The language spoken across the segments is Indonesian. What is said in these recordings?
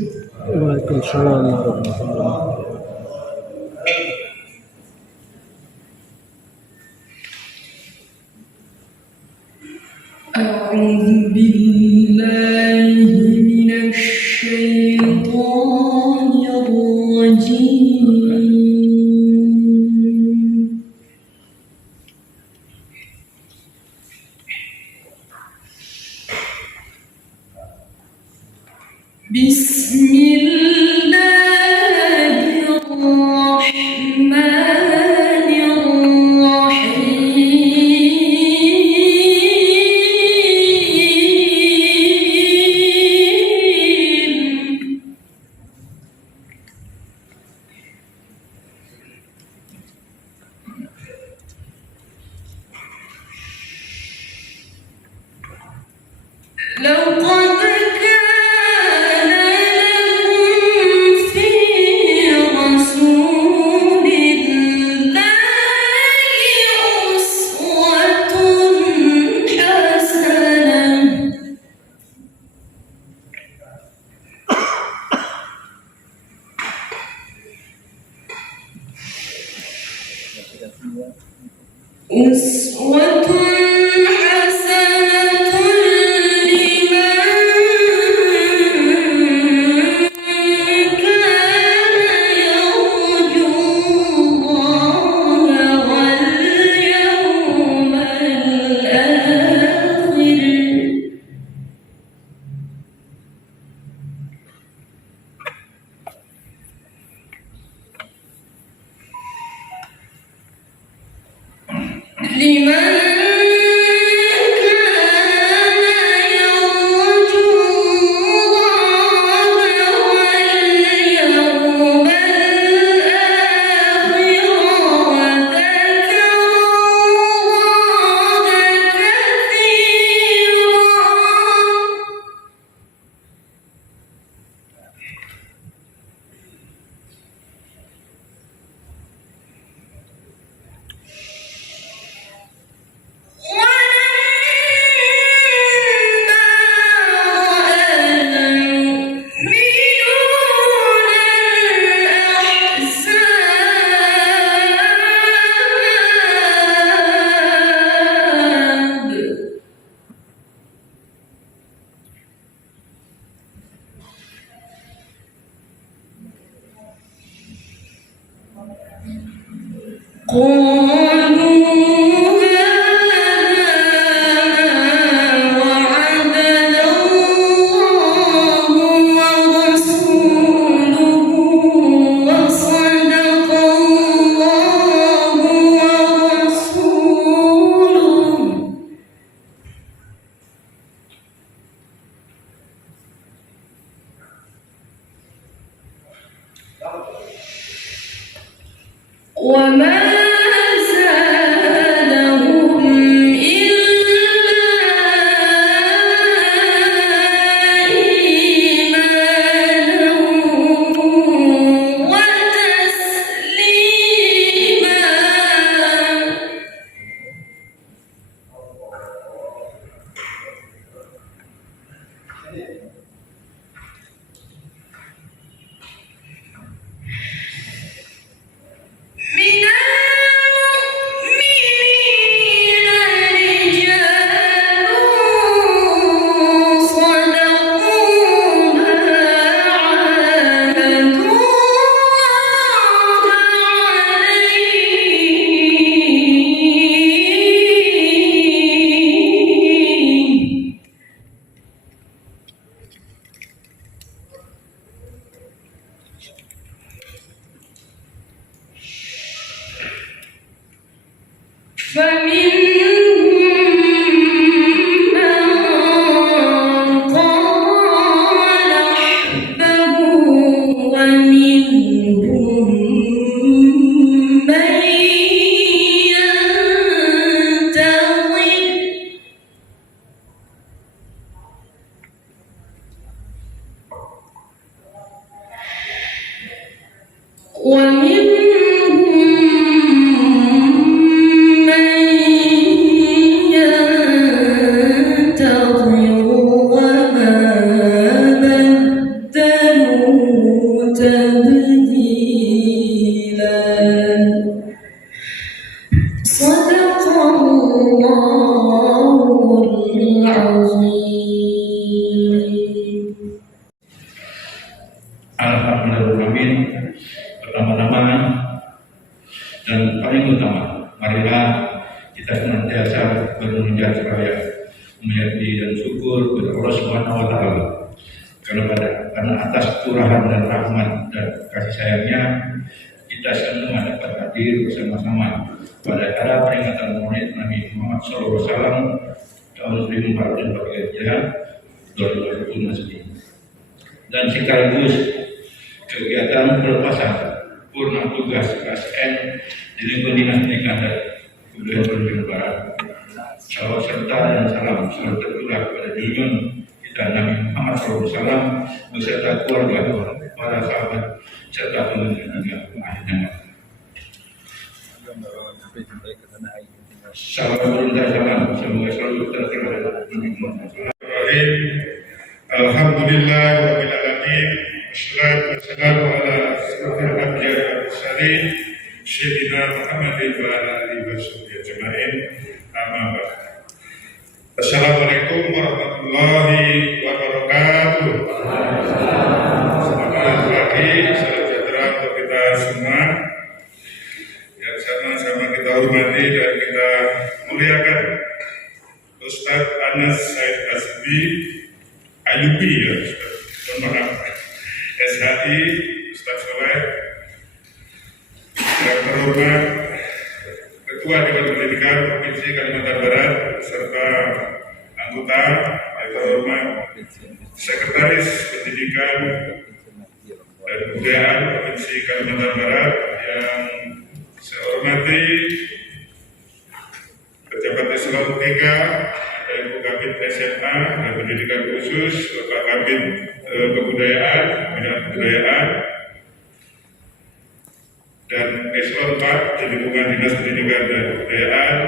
Waalaikumsalam warahmatullahi wabarakatuh. أعوذ بالله من الشيطان الرجيم. بسم الله الرحمن الرحيم. لقد كان لكم في رسول الله أسوة حسنة لمن كان يرجو الله واليوم الآخر وذكر الله وما زادهم إلا إيمانا وتسليما. من المؤمنين رجال صدقوا ما عاهدوا الله عليه. فمنهم من قضى نحبه ومنهم من ينتظر ومنهم من ينتظر وما بدلوا Alhamdulillah. Pertama-tama dan paling utama, marilah kita senantiasa bermunajat seraya menyembah dan syukur kepada Allah Subhanahu wa taala. Karena atas curahan dan rahmat dan kasih sayangnya kita semua dapat hadir bersama-sama pada acara peringatan Maulid Nabi Muhammad SAW tahun 1443 2020 Masehi. Dan sekaligus kegiatan pelepasan purna tugas KSN di lingkungan Dinas Pendidikan dan Kebudayaan Provinsi Barat. Salawat serta dan salam selalu tercurah kepada junjungan kita Nabi Muhammad SAW beserta keluarga, para sahabat serta pendengar akhirnya. Salam dan salam semoga selalu tercurah dari Nabi Muhammad SAW. Alhamdulillah rabbil alamin. Wassalatu wassalamu ala asyrofil anbiya'i wal mursalin sayyidina Muhammadin wa ala alihi washabbihi ajma'in. Amma ba'd. Assalamualaikum warahmatullahi wabarakatuh. Selamat pagi, salam sejahtera untuk kita semua. Yang sama-sama kita hormati dan kita muliakan Ustadz Anas Said Hasbi Ayubi, ya Ustaz, maaf, SHI, Ustaz Soleh, yang terhormat Ketua Dewan Pendidikan Provinsi Kalimantan Barat, serta anggota yang terhormat Sekretaris Pendidikan dan Kebudayaan Provinsi Kalimantan Barat yang saya hormati Pejabat Eselon 3, Ibu Kabid SMA dan Pendidikan Khusus, Bapak Kabid Kebudayaan, Bidang Kebudayaan, dan Eselon 4 di lingkungan Dinas Pendidikan dan Kebudayaan,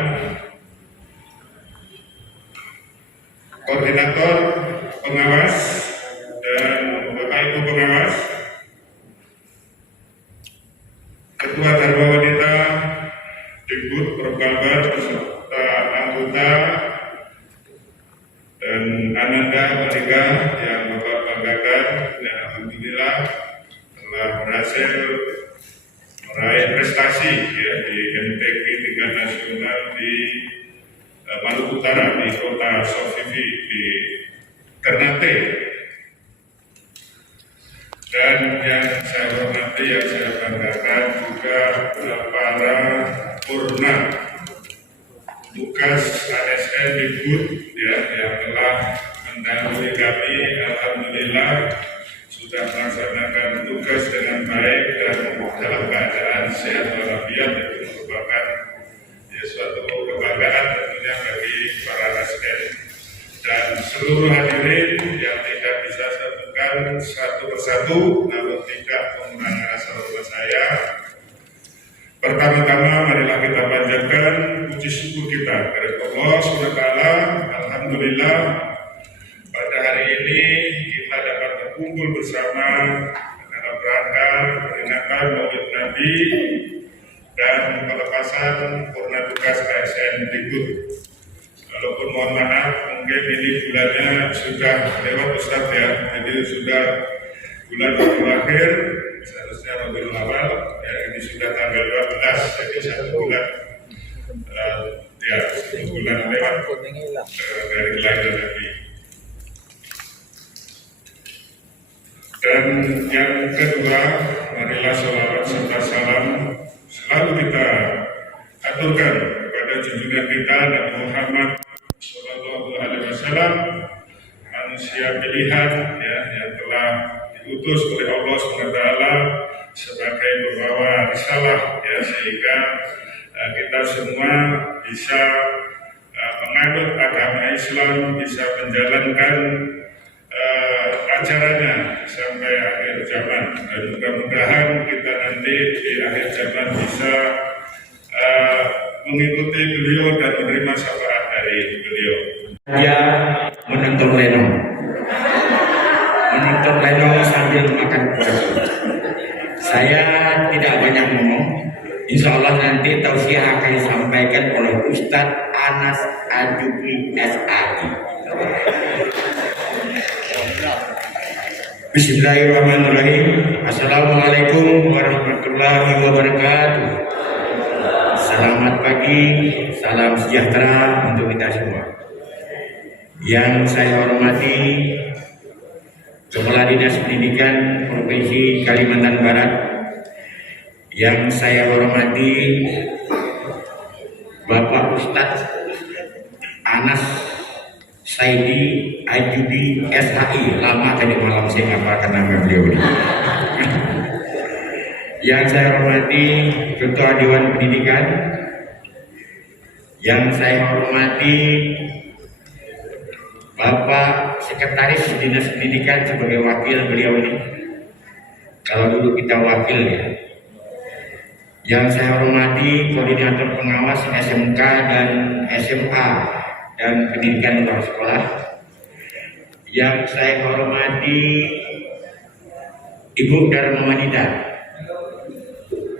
Koordinator Pengawas dan Bapak Ibu Pengawas, Ketua Dharma Wanita, Dikbud Perkalbar beserta anggota dan Ananda Malika yang Bapak banggakan, dan alhamdulillah telah berhasil meraih prestasi ya, di MTQ tingkat nasional di Maluku Utara, di kota Sofifi di Ternate. Dan yang saya hormati, yang saya banggakan juga para purna tugas ASN Dikbud ya, yang telah mendahului kami, alhamdulillah sudah melaksanakan tugas dengan baik dan dalam keadaan sehat walafiat. Itu merupakan ya, suatu kebanggaan tentunya bagi para ASN dan seluruh hadirin yang tidak bisa saya sebutkan satu persatu, namun tidak mengurangi rasa hormat saya. Pertama-tama marilah kita panjatkan puji syukur kita kepada Allah SWT. Alhamdulillah pada hari ini kita dapat berkumpul bersama dalam rangka peringatan Maulid Nabi dan pelepasan purna tugas KSN Dikbud. Walaupun mohon maaf, mungkin ini bulannya sudah lewat Ustaz ya, jadi sudah bulan akhir, seharusnya Rabiul Awal, ya ini sudah tanggal 12, jadi satu bulan ya, satu bulan lewat dari kelahiran Nabi. Dan yang kedua, marilah sholawat serta salam selalu kita aturkan kepada junjungan kita Nabi Muhammad SAW, manusia pilihan ya, yang telah diutus oleh Allah SWT sebagai pembawa risalah ya, sehingga kita semua bisa menganut agama Islam, bisa menjalankan ajarannya sampai akhir zaman, dan mudah-mudahan kita nanti di akhir zaman bisa mengikuti beliau dan menerima syafaat dari beliau. Dia menonton lenong sambil makan kuah. Saya tidak banyak ngomong. Insya Allah nanti tausiah akan disampaikan oleh Ustadz Anas Ayubi SHI. Bismillahirrahmanirrahim. Assalamualaikum warahmatullahi wabarakatuh. Selamat pagi, salam sejahtera untuk kita semua. Yang saya hormati Kepala Dinas Pendidikan Provinsi Kalimantan Barat, yang saya hormati Bapak Ustadz Anas Saidi Ajubi SHI, lama tadi malam saya ngapakan nama beliau ini. Yang saya hormati Ketua Dewan Pendidikan, yang saya hormati Bapak Sekretaris Dinas Pendidikan sebagai wakil beliau ini. Kalau dulu kita wakil ya. Yang saya hormati Koordinator Pengawas SMK dan SMA dan Pendidikan Luar Sekolah. Yang saya hormati Ibu Dharma Madita.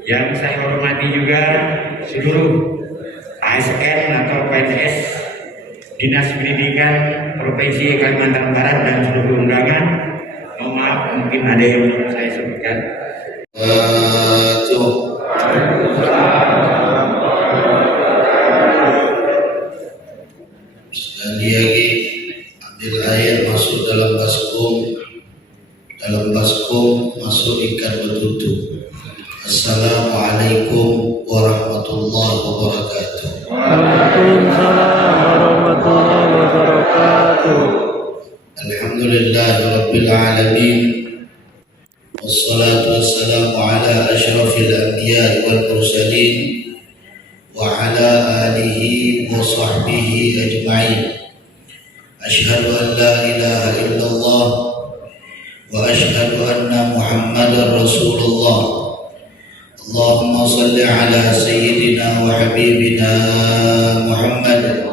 Yang saya hormati juga seluruh ASN atau PNS Dinas Pendidikan Provinsi Kalimantan Barat dan seluruh undangan. Mohon maaf mungkin ada yang belum saya sebutkan. Sekali lagi ambil air masuk dalam baskom masuk ikan betutu. Assalamualaikum warahmatullahi wabarakatuh. Waalaikumsalam warahmatullahi wabarakatuh. Alhamdulillahirabbil alamin. Wassalatu wassalamu ala asyrafil anbiya'i wal mursalin wa ala alihi wa sahbihi ajma'in. Asyhadu an la ilaha illallah wa asyhadu anna Muhammadar Rasulullah. Allahumma salli ala sayyidina wa habibina Muhammad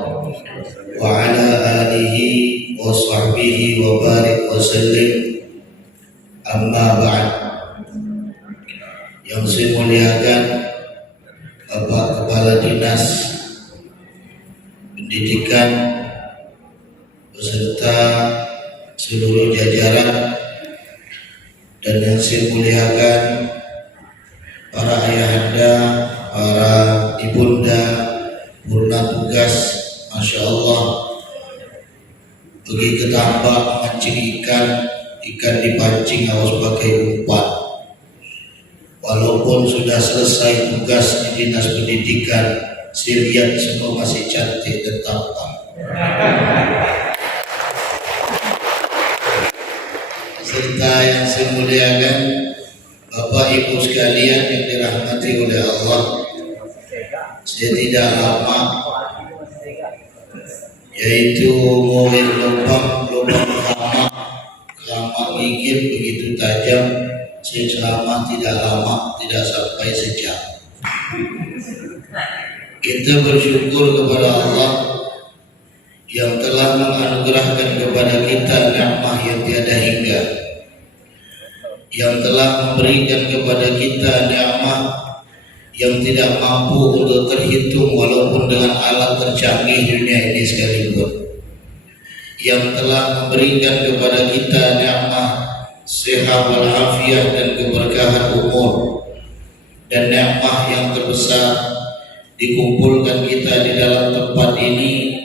wa ala alihi wa sahbihi wa barik wa sallim. Amma ba'd. Yang saya muliakan Bapak Kepala Dinas Pendidikan beserta seluruh jajaran, dan yang saya muliakan para ayahanda, para ibunda, purna tugas, Masya Allah, pergi ke tambak memancing ikan dipancing harus pakai umpan. Walaupun sudah selesai tugas di Dinas Pendidikan, saya lihat semua masih cantik dan tampan. Serta yang saya muliakan Bapak Ibu sekalian yang dirahmati oleh Allah, saya tidak lama, yaitu murid lubang lama gigit begitu tajam. Saya ceramah tidak lama, tidak sampai sejam. Kita bersyukur kepada Allah yang telah menganugerahkan kepada kita nikmat yang tiada hingga, yang telah memberikan kepada kita nikmat yang tidak mampu untuk terhitung walaupun dengan alat tercanggih dunia ini sekalipun, yang telah memberikan kepada kita nikmat sehat walafiat dan keberkahan umur, dan nikmat yang terbesar dikumpulkan kita di dalam tempat ini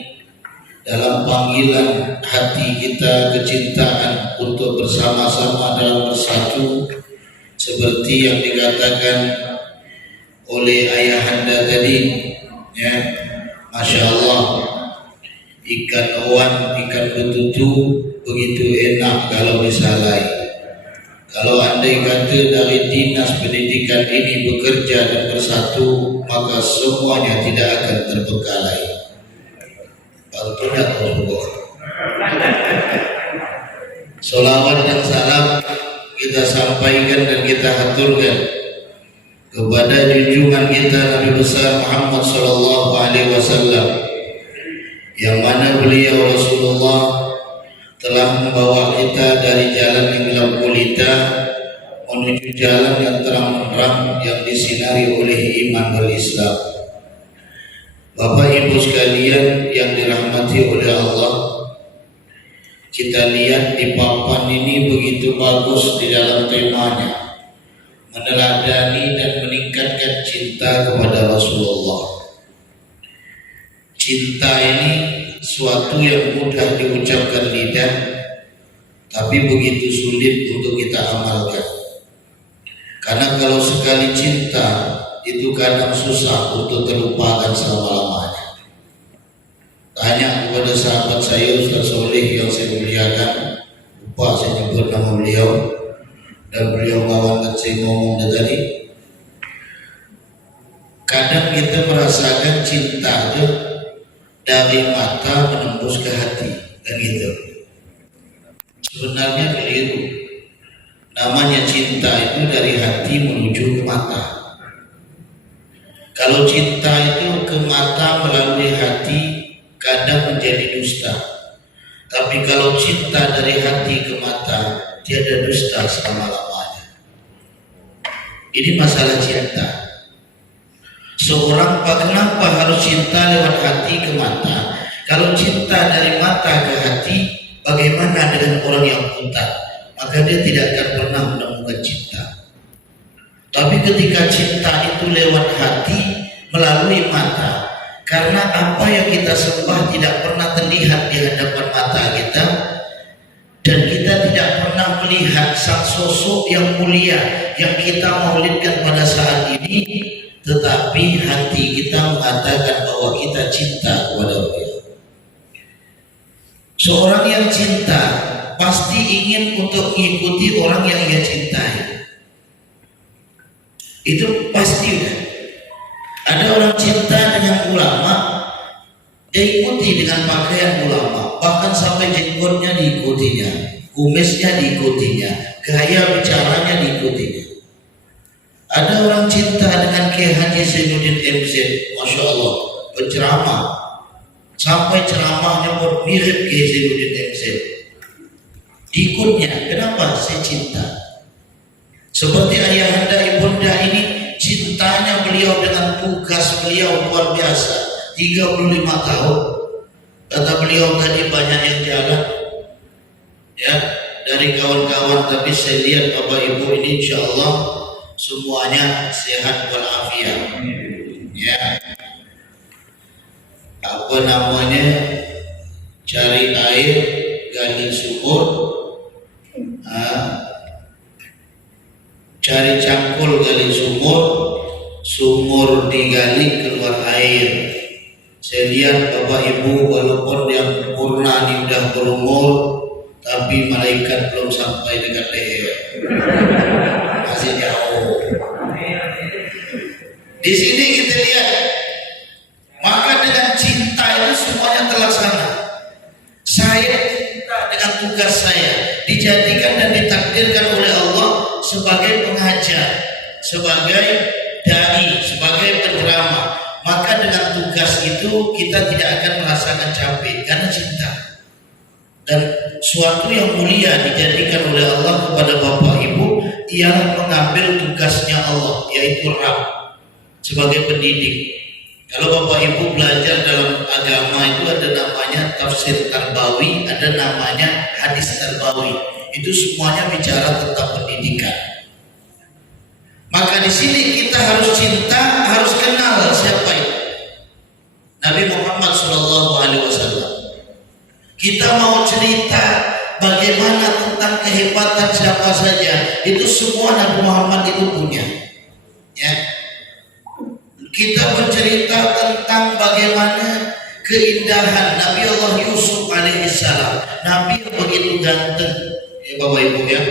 dalam panggilan hati kita kecintaan untuk bersama-sama dalam bersatu, seperti yang dikatakan oleh ayahanda tadi, ya, Masya Allah, ikan awan, ikan betutu begitu enak kalau disalai. Kalau andai kata dari Dinas Pendidikan ini bekerja dan bersatu, maka semuanya tidak akan terbengkalai. Tentunya Allah. Salawat dan salam kita sampaikan dan kita haturkan kepada junjungan kita Nabi besar Muhammad sallallahu alaihi wasallam, yang mana beliau Rasulullah telah membawa kita dari jalan yang gelap gulita menuju jalan yang terang-terang yang disinari oleh iman wal Islam. Bapak Ibu sekalian yang dirahmati oleh Allah, kita lihat di papan ini begitu bagus di dalam temanya, meneladani dan meningkatkan cinta kepada Rasulullah. Cinta ini suatu yang mudah diucapkan lidah, tapi begitu sulit untuk kita amalkan. Karena kalau sekali cinta itu kadang susah untuk terlupakan selama-lamanya. Tanya kepada sahabat saya Ustaz Soleh yang saya muliakan, lupa saya nyebut nama beliau, dan beliau kawan saya ngomong tadi. Kadang kita merasakan cinta itu dari mata menembus ke hati, kan gitu. Sebenarnya keliru. Namanya cinta itu dari hati menuju ke mata. Kalau cinta itu ke mata melalui hati, kadang menjadi dusta. Tapi kalau cinta dari hati ke mata, tiada dusta selama-lamanya. Ini masalah cinta. Seorang kenapa harus cinta lewat hati ke mata? Kalau cinta dari mata ke hati, bagaimana dengan orang yang buta? Maka dia tidak akan pernah menemukan cinta. Tapi ketika cinta itu lewat hati melalui mata, karena apa yang kita sembah tidak pernah terlihat di hadapan mata kita, dan kita tidak pernah melihat sang sosok yang mulia yang kita maulidkan pada saat ini, tetapi hati kita mengatakan bahwa kita cinta kepada beliau. Seorang yang cinta pasti ingin untuk mengikuti orang yang ia cintai. Itu pasti udah. Ada orang cinta dengan ulama, dia ikuti dengan pakaian ulama, bahkan sampai jenggotnya diikutinya, kumisnya diikutinya, gaya bicaranya diikutinya. Ada orang cinta dengan Kiai Haji Zainuddin MZ, Masya Allah, penceramah, sampai ceramahnya mirip Kiai Zainuddin MZ. Diikutnya, kenapa? Saya cinta. Seperti ayahanda ibunda ini, cintanya beliau dengan tugas beliau luar biasa. 35 tahun. Kata beliau tadi banyak yang jalan, ya, dari kawan-kawan. Tapi saya lihat Bapak Ibu ini insya Allah semuanya sehat walafiat. Ya, apa namanya, cari air, gali sumur, cari cangkul, gali sumur, sumur digali keluar air. Saya lihat Bapak Ibu walaupun yang purna ini udah berumur, tapi malaikat belum sampai dekat leher, masih jauh. Di sini kita lihat, maka dengan cinta itu semuanya terlaksana. Saya cinta dengan tugas saya, dijadikan dan ditakdirkan oleh Allah sebagai pengajar, sebagai dai, sebagai penceramah. Maka dengan tugas itu kita tidak akan merasakan capek karena cinta. Dan suatu yang mulia dijadikan oleh Allah kepada Bapak Ibu ialah mengambil tugasnya Allah, yaitu Rabb, sebagai pendidik. Kalau Bapak Ibu belajar dalam agama itu ada namanya tafsir tarbawi, ada namanya hadis tarbawi. Itu semuanya bicara tentang pendidikan. Maka di sini kita harus cinta, harus kenal siapa itu Nabi Muhammad SAW. Kita mau cerita bagaimana tentang kehebatan siapa saja, itu semua Nabi Muhammad itu punya. Ya, kita bercerita tentang bagaimana keindahan Nabi Allah Yusuf alaihissalam, Nabi yang begitu ganteng, ya Bapak Ibu ya.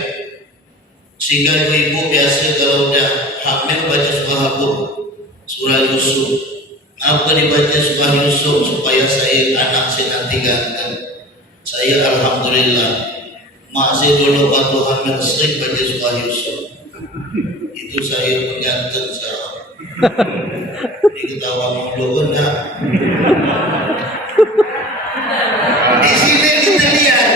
Sehingga ibu biasa kalau udah hamil baca surah Yusuf. Apa dibaca surah Yusuf? Supaya anak saya nanti ganteng. Saya alhamdulillah, mak saya dulu waktu hamil sering baca surah Yusuf. Itu saya pun ganteng sekarang. Ini ketawa mulu enggak? Di sini kita lihat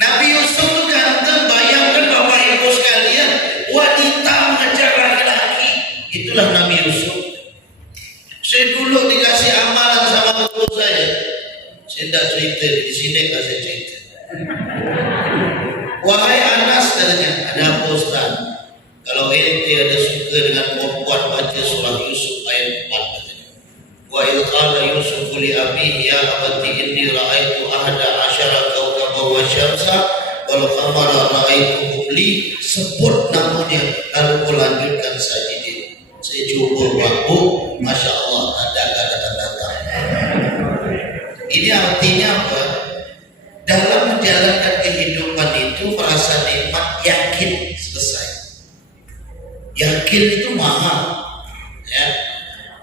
Nabi Yusuf itu ganteng. Bayangkan Bapak Ibu sekalian, wanita mengejar laki-laki, itulah Nabi Yusuf. Saya dulu dikasih amalan sama guru saya tidak cerita di sini, kasih cerita. ada apa Ustaz? Kalau ente ada suka dengan perempuan, baca surah Yusuf ayat 4 katanya. Wa idh qala Yusuf li abihi ya abati inni ra'aitu ahada asyara kawkaban wa syamsa wal qamara ra'aituhum li, sebut namanya lalu kau lanjutkan saja dia. Saya cuba waktu, Masya Allah ada datang. Ini artinya apa? Dalam menjalankan kehidupan itu merasa nikmat, yakin selesai. Yakin itu mahal, ya.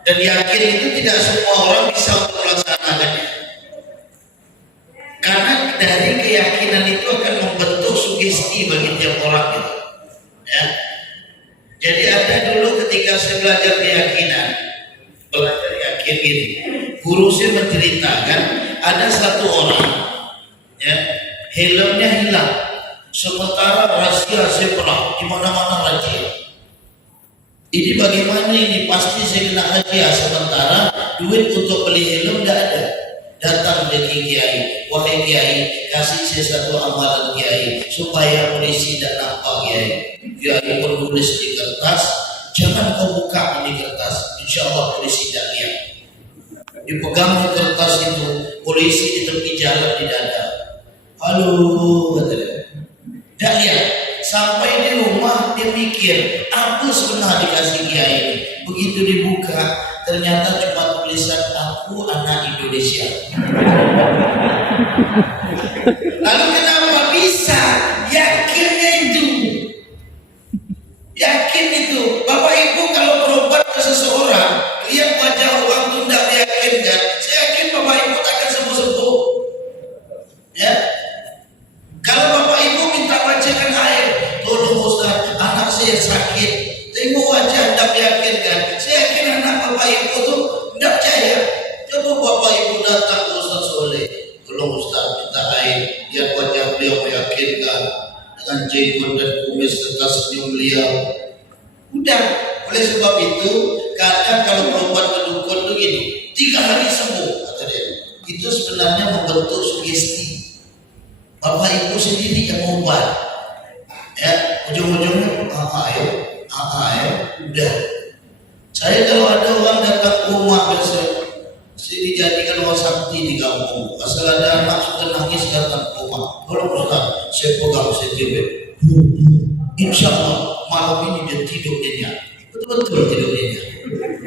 Dan yakin itu tidak semua orang bisa untuk melaksanakannya. Karena dari keyakinan itu akan membentuk sugesti bagi tiap orang gitu. Ya. Jadi ada dulu ketika saya belajar keyakinan, belajar yakin gini, guru saya menceritakan ada satu orang, ya, helmnya hilang, sementara rahasia saya perah di mana-mana rahasia. Ini bagaimana ini? Pasti saya kena rahasia, sementara duit untuk beli helm tidak ada. Datang ke kiai, wahai kiai, kasih saya satu amalan kiai supaya polisi tidak nampak kiai. Kiai menulis di kertas, jangan kau buka ini kertas, insya Allah polisi tidak lihat. Dipegang di kertas itu, polisi di tepi jalan di dada. Halo, katanya. Tidak lihat. Sampai di rumah dia mikir, apa sebenarnya dikasih kiai ini? Begitu dibuka, ternyata cuma tulisan aku anak Indonesia. Lalu kenapa bisa? Yakinnya itu. Yakin itu. Bapak Ibu kalau berobat ke seseorang, lihat wajah orang itu tidak meyakinkan, saya yakin Bapak Ibu takkan sembuh-sembuh. Ya. Kalau Bapak Ibu minta bacakan air, tolong Ustaz, anak saya sakit. Tengok wajah tidak meyakinkan, saya yakin anak Bapak Ibu itu tidak percaya. Coba Bapak Ibu datang ke Ustaz Soleh, tolong Ustaz minta air, lihat wajah beliau meyakinkan dengan jenggot dan kumis serta senyum beliau. Udah, oleh sebab itu kadang kalau berobat ke dukun itu gini, 3 hari sembuh kata dia. Itu sebenarnya membentuk sugesti. Bapak Ibu sendiri yang obat, ya, ujung-ujungnya ayo, udah. Saya kalau ada orang datang ke rumah biasa, saya dijadikan orang sakti di kampung. Asal ada anak suka nangis datang ke rumah, tolong Ustaz, saya pegang, saya jebet. Insya Allah malam ini dia tidur nyenyak, betul-betul tidur nyenyak.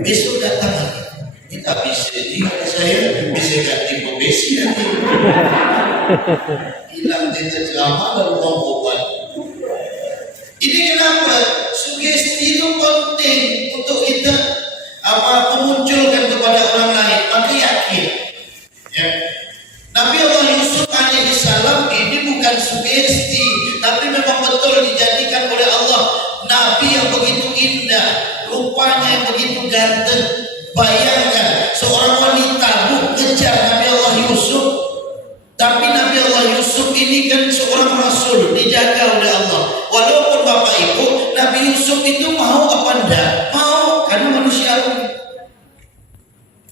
Besok datang lagi, kita bisa tinggal saya, bisa ganti pembesi nanti. Hilang jejak ceramah dan uang obat. Ini kenapa? Sugesti itu penting untuk kita memunculkan kepada orang lain. Maka yakin. Ya. Nabi Allah Yusuf alaihissalam ini bukan sugesti, tapi memang betul dijadikan oleh Allah Nabi yang begitu indah, rupanya yang begitu ganteng. Bayangkan seorang wanita mengejar Nabi Allah Yusuf. Tapi Nabi Allah Yusuf ini kan seorang rasul, dijaga oleh Allah. Walaupun Bapak Ibu, Nabi Yusuf itu mau apa enggak? Mau, karena manusia.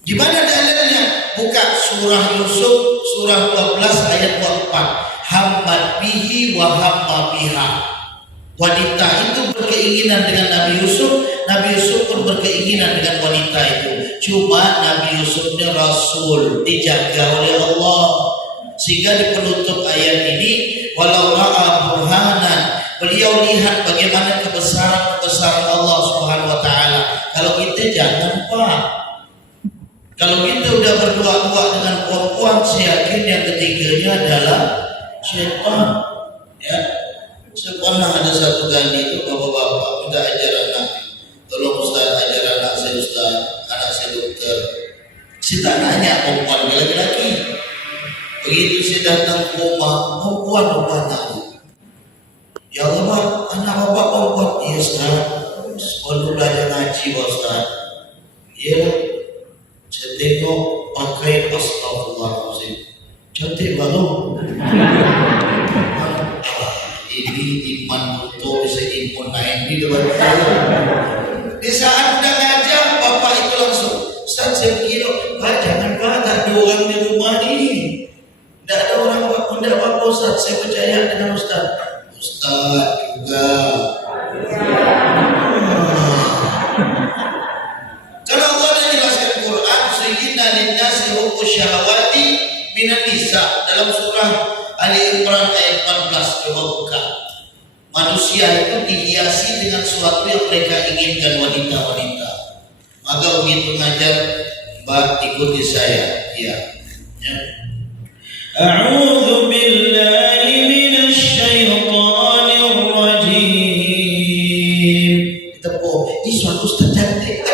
Gimana dalilnya? Buka surah Yusuf, surah 12 ayat 24. Hammat bihi wa hamma biha. Wanita itu berkeinginan dengan Nabi Yusuf, Nabi Yusuf pun berkeinginan dengan wanita itu. Cuma Nabi Yusufnya rasul, dijaga oleh Allah. Sehingga di penutup ayat ini, walau ra'a burhanan, beliau lihat bagaimana kebesaran Allah Subhanahu wa taala. Kalau kita jangan Pak. Kalau kita udah berdua-dua dengan perempuan, saya yakin yang ketiganya adalah syaitan. Ya. Saya pernah ada satu kali itu bapak-bapak minta ajar anak, tolong Ustaz ajar anak saya Ustaz, anak saya dokter. Saya tak nanya perempuan laki-laki. Begitu saya datang ke rumah, perempuan anaknya. Ya Allah, anak bapak perempuan. Iya Ustaz, sekolah belajar ngaji Ustaz. Iya. Saya tengok pakai astagfirullahaladzim, cantik banget. Ini iman untuk bisa imun naik di depan saya. Di saat udah ngajar, bapak itu langsung, Ustaz saya kira, Pak jangan Pak, tak ada orang di rumah ini. Tidak ada orang Pak, tidak apa-apa Ustaz, saya percaya dengan Ustaz. Ustaz juga dihiasi dengan sesuatu yang mereka inginkan wanita-wanita. Maka begitu ngajar, Mbak ikuti saya, ya. A'udzu billahi minasy syaithanir rajim. Tepuk, ini suatu ustaz cantik.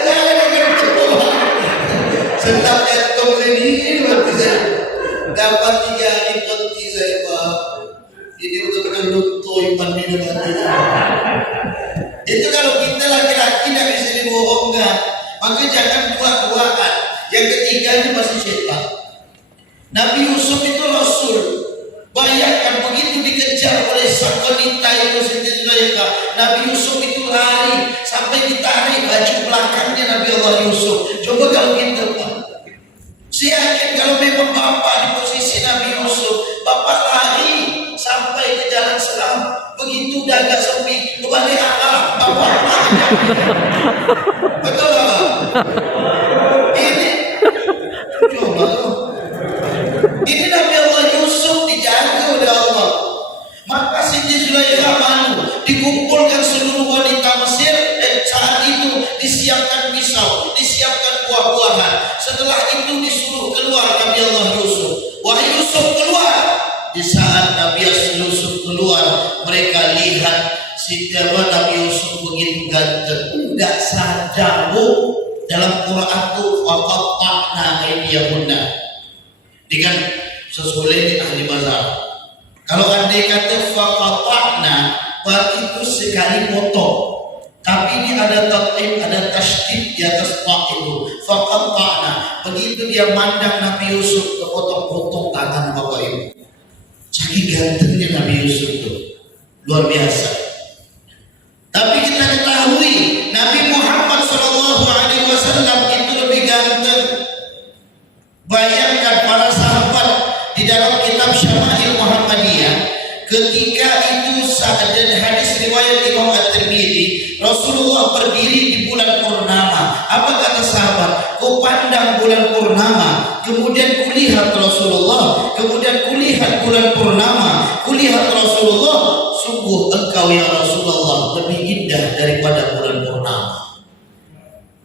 Senang jantung ini berarti saya dapat 3 hari berhenti saya, Pak. Ini betul-betul luntur iman di dalam hati. Itu kalau kita laki-laki tidak bisa dibohongkan, maka jangan buat-buatan. Yang ketiga ini pasti syaitan. Nabi Yusuf itu Rasul. Bayangkan begitu dikejar oleh sang wanita itu Siti Zulaikha, Nabi Yusuf itu lari sampai ditarik baju belakangnya Nabi Allah Yusuf. Coba kalau kita, Pak, saya yakin kalau memang Bapak di posisi Nabi Yusuf, Bapak lari sampai ke jalan seram, begitu udah agak sepi, kembali arah Bapak. Betul Bapak? Ini coba tuh. Ini Nabi Allah Yusuf dijaga oleh Allah. Maka Siti Zulaikha malu, dikumpulkan seluruh wanita Mesir. Saat itu disiapkan pisau, disiapkan buah-buahan. Setelah itu disuruh keluar Nabi Allah Yusuf. Wahai Yusuf, keluar. Di saat Nabi Yusuf keluar, mereka lihat Nabi Yusuf begitu ganteng, enggak sadar, Bu. Dalam Quran itu waqatta'na aydiyahunna. Dengan sesuai ahli bazar. Kalau andai kata faqata'na, berarti itu sekali potong. Tapi ini ada tat'im, ada tasydid di atas ta itu. Faqata'na. Begitu dia mandang Nabi Yusuf, kepotong-potong tangan Bapak Ibu. Saking gantengnya Nabi Yusuf itu. Luar biasa. Tapi kita ketahui Nabi Muhammad SAW itu lebih ganteng. Bayangkan para sahabat di dalam kitab Syama'il Muhammadiyah, ketika itu saat dan hadis riwayat Imam At-Tirmidzi, Rasulullah berdiri di bulan purnama. Apa kata sahabat? Ku pandang bulan purnama, kemudian kulihat Rasulullah, kemudian kulihat bulan purnama, kulihat Rasulullah. Sungguh engkau ya Rasulullah lebih indah daripada bulan purnama.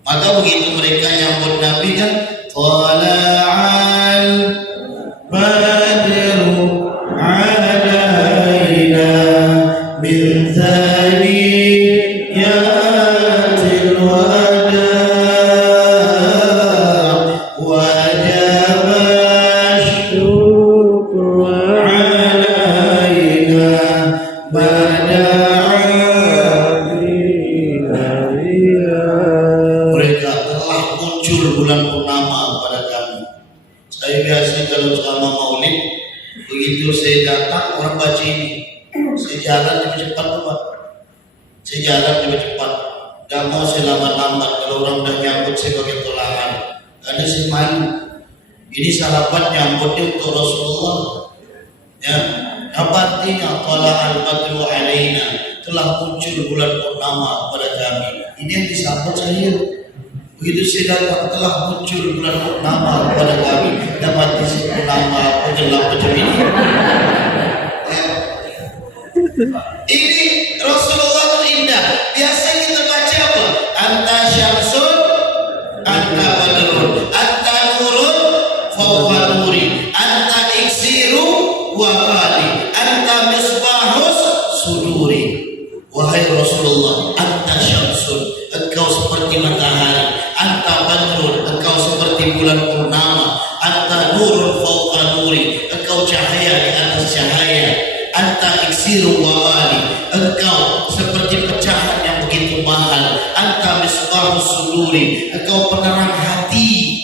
Maka begitu mereka nyambut Nabi kan, Tala'al badru alaina min thaniyatil wada' wajaba syukru alaina mereka telah muncul bulan purnama pada kami. Saya biasa kalau selama maulid, begitu saya datang orang baca ini, saya jalan lebih cepat Pak. Saya jalan lebih cepat. Gak mau saya lambat-lambat. Kalau orang dah nyambut saya pakai tolakan. Karena saya malu. Ini sahabat nyambutnya untuk Rasulullah. Ya, apa artinya? Tala'al badru alaina, telah muncul bulan purnama pada kami. Ini yang disambut saya. Begitu saya datang, telah muncul bulan purnama pada kami. Dapat isi purnama gelap macam ini. Ya. Ini Rasulullah itu indah. Biasa kita baca apa? Anta syamsun, anta badrun, anta nurun, fawqa nuri, anta iksiru wa qali, anta misbahus suduri. Wahai Rasulullah, anta syamsun, engkau seperti matahari, anta badrun, engkau seperti bulan purnama, anta nurun fawqa nuri, engkau cahaya di atas cahaya, anta iksiru wa qali, engkau seperti pecahan yang begitu mahal, anta misbahus suduri, engkau penerang hati,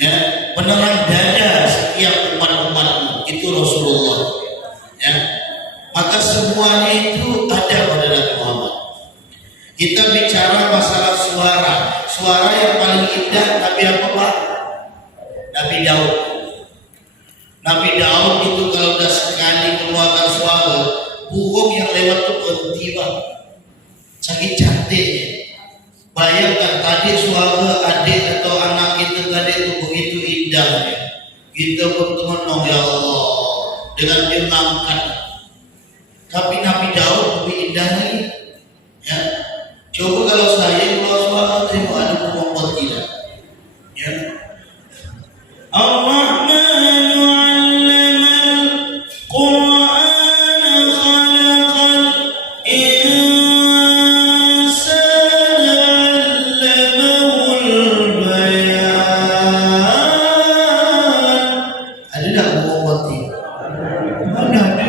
ya, penerang dada setiap umat-umatmu. Itu Rasulullah, ya. Maka semuanya itu ada pada Nabi Muhammad. Kita bicara masalah suara yang paling indah Nabi apa Pak? Nabi Daud. Nabi Daud itu kalau udah sekali mengeluarkan suara, burung yang lewat itu berhenti Pak. Sakit cantiknya. Bayangkan tadi suara adik atau anak kita tadi itu begitu indahnya. Kita berteman ya Allah dengan dia mengangkat. Tapi Nabi Daud lebih indah lagi. Ya, coba kalau saya keluar suara terima ada membuat tidak. Ya. Ar-Rahmanu 'allamal Qur'ana khalaqal insana 'allamahul bayan. Ada tak membuat tidak? Mana ada?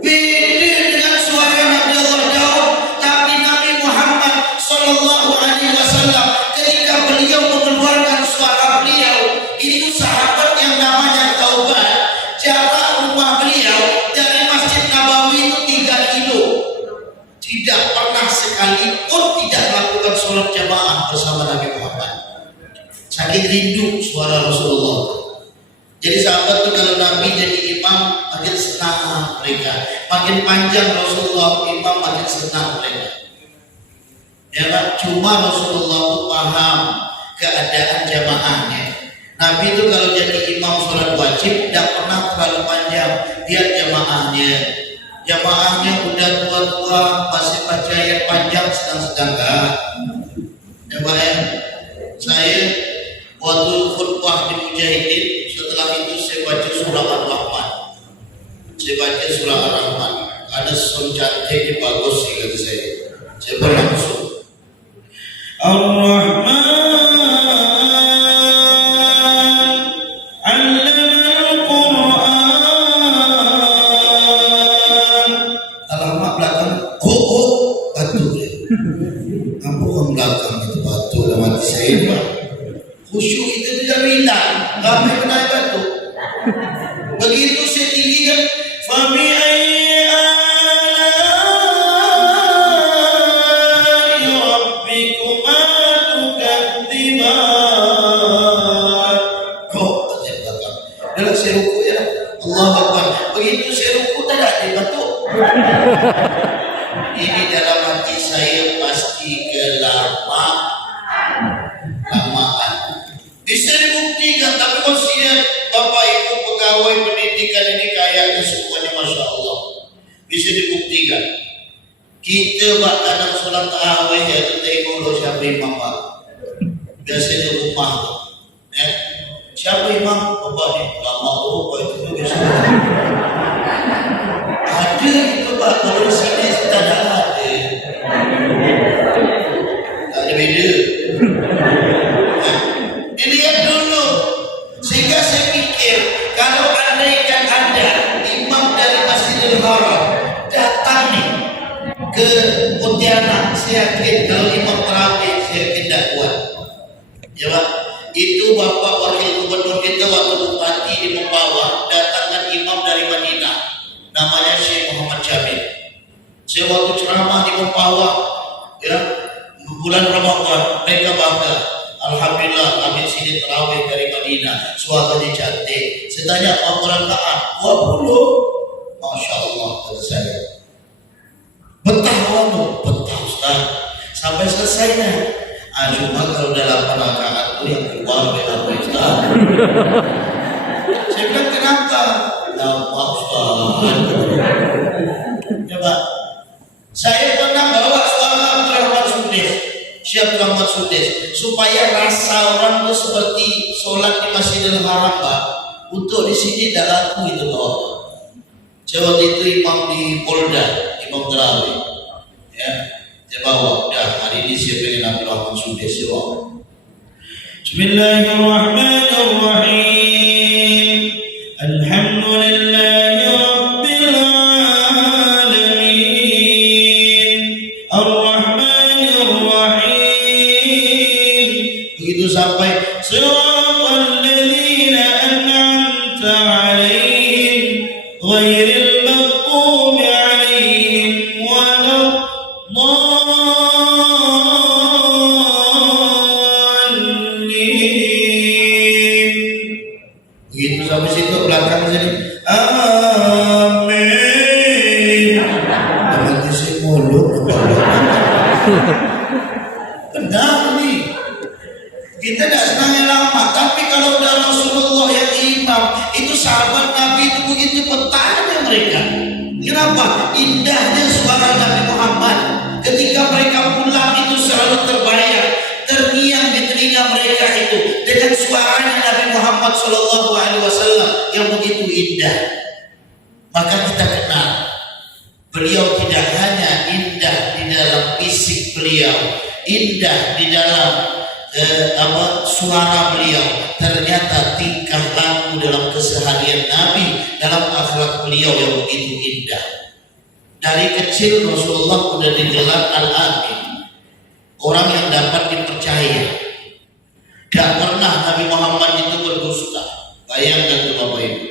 Beda dengan suara Nabi Allah Daud, tapi Nabi Muhammad Sallallahu Alaihi Wasallam ketika beliau mengeluarkan suara beliau, itu sahabat yang namanya Taubat, jarak rumah beliau dari Masjid Nabawi itu 3 kilo, tidak pernah sekalipun tidak melakukan sholat jamaah bersama Nabi Muhammad, saking rindu suara Rasulullah. Jadi sahabat itu kalau Nabi jadi imam makin senang mereka, makin panjang Rasulullah imam makin senang mereka. Ya kan? Cuma Rasulullah itu paham keadaan jamaahnya. Nabi itu kalau jadi imam sholat wajib tidak pernah terlalu panjang, lihat jamaahnya. Jamaahnya udah tua-tua masih baca ayat panjang sedang-sedang enggak. Ya Pak ya, saya waktu khutbah di Mujahidin, setelah itu saya baca surah Ar-Rahman. Saya baca surah Ar-Rahman. Ada sound cantik bagus sih kata saya. Saya berlangsung. Ar-Rahman 'allamal Qur'an. Alamak belakang batu dia. Ampun belakang itu batu dalam hati saya Pak. Khusyuk itu tidak hilang, ramai kena batu. Begitu saya tinggikan, fabi ayyi ala'i rabbikuma tukadziban. Kok saya belakang. Dalam saya ruku ya, Allahu Akbar. Begitu saya ruku tak ada batu. Ini dalam hati saya pasti kelamaan. Bisa dibuktikan, tapi khususnya Bapak Ibu pegawai pendidikan ini kayaknya semuanya Masya Allah. Bisa dibuktikan. Kita Pak kadang sholat tarawih ya, tengok lo siapa imam Pak. Biasanya di rumah ya. Siapa imam? Bapak ni. Lama Bapak itu biasa. Ada itu Pak, kalau di sini tak ada. Tak ada beda. Dilihat dulu, sehingga saya pikir kalau andaikan ada imam dari Masjidil Haram datang nih ke Pontianak, saya yakin kalau imam terawih saya tidak kuat. Ya Pak, itu Bapak Wakil Gubernur kita waktu bupati di Membawa datangkan imam dari Madinah, namanya Syekh Muhammad Jamil. Saya waktu ceramah di Membawa, ya bulan Ramadan, mereka bangga. Alhamdulillah kami sini terawih dari Madinah, suaranya cantik. Saya tanya berapa rakaat? 20. Masya Allah kata saya. Betah waktu, betah Ustaz. Sampai selesainya. Cuma kalau dalam 8 rakaat itu yang keluar berapa Ustaz? Saya bilang kenapa? Lama Ustaz. Coba. Saya pernah bawa suara Abdurrahman Sudes, Syekh Abdurrahman Sudes, supaya rasa orang itu seperti sholat di Masjidil Haram Pak. Untuk di sini tidak laku itu Pak. Saya waktu itu imam di Polda, imam terawih. Ya, saya bawa. Dah hari ini saya pengen Abdurrahman Sudes ya Pak. Bismillahirrahmanirrahim. Alhamdulillahi Rabbil Alamin. Ar-Rahmanir-Rahim. Begitu sampai Siratal ladzina an'amta 'alaihim ghairil maghdubi 'alaihim waladdallin. Begitu sampai situ belakang sini. Amin. Nanti si mulut. Benar nih. Kita tidak senangnya lama, tapi kalau udah Rasulullah yang imam, itu sahabat Nabi itu begitu bertanya mereka. Kenapa? Indahnya suara Nabi Muhammad. Ketika mereka pulang itu selalu terbayang, terngiang di telinga mereka itu dengan suaranya Nabi Muhammad SAW yang begitu indah. Maka kita kenal beliau tidak hanya indah di dalam fisik beliau, indah di dalam suara beliau, ternyata tingkah laku dalam keseharian Nabi, dalam akhlak beliau yang begitu indah. Dari kecil Rasulullah sudah digelar Al-Amin, orang yang dapat dipercaya. Tidak pernah Nabi Muhammad itu berdusta. Bayangkan tuh Bapak Ibu,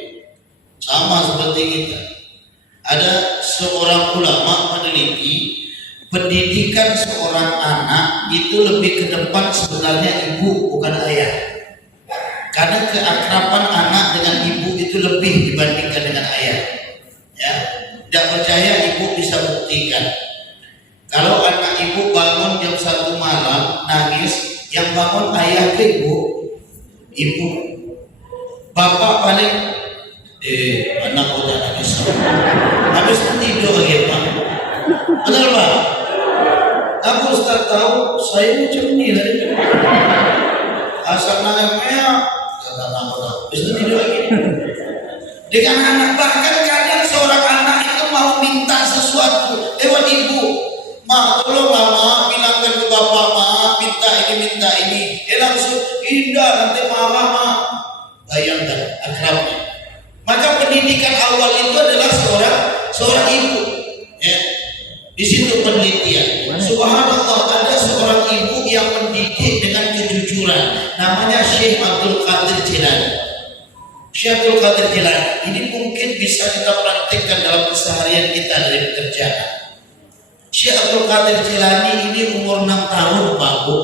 sama seperti kita. Ada seorang ulama meneliti pendidikan seorang anak itu lebih ke depan sebenarnya ibu bukan ayah. Karena keakraban anak dengan ibu itu lebih dibandingkan dengan ayah. Ya, tidak percaya ibu bisa buktikan. Kalau anak ibu bangun jam 1 malam nangis, yang bangun ayah ke ibu. Bapak paling anak udah nangis. Habis tidur lagi Pak. Betul Pak? Aku Ustaz tahu saya macam ni tadi. Asal nangis kata anak udah. Habis itu tidur lagi. Dengan anak, bahkan kadang seorang anak itu mau minta sesuatu lewat ibu. Ma, tolonglah Ma, bilangkan ke bapak Ma, minta ini. Langsung indah, nanti marah Ma. Bayangkan akrabnya. Maka pendidikan awal itu adalah seorang ibu. Ya. Di situ penelitian. Subhanallah, ada seorang ibu yang mendidik dengan kejujuran. Namanya Syekh Abdul Qadir Jilani. Syekh Abdul Qadir Jilani ini mungkin bisa kita praktikkan dalam keseharian kita dari pekerjaan. Syekh Abdul Qadir Jilani ini umur 6 tahun Pak Bu.